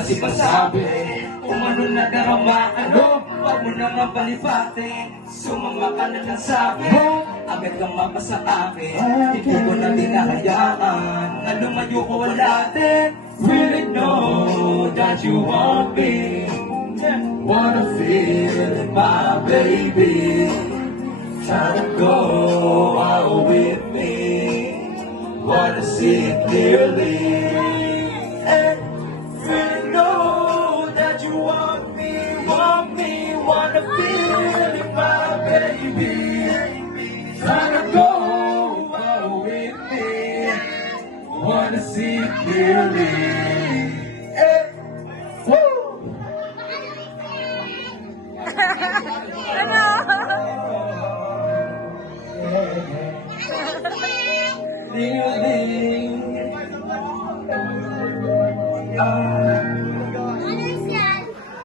kasi masabi kung ano nadarama, ano, wag mo naman palipatin. Sumama ka na lang sabi, agad kang mapa sa akin. Hindi ko na dinahayaan na lumayo ko wala din. Really know that you want me, wanna feel it, my baby. Try to go out with me, wanna see it clearly. And really know that you want me, wanna feel it, my baby. Try to go out with me, wanna see it clearly. Eh, woo! Ding, ding.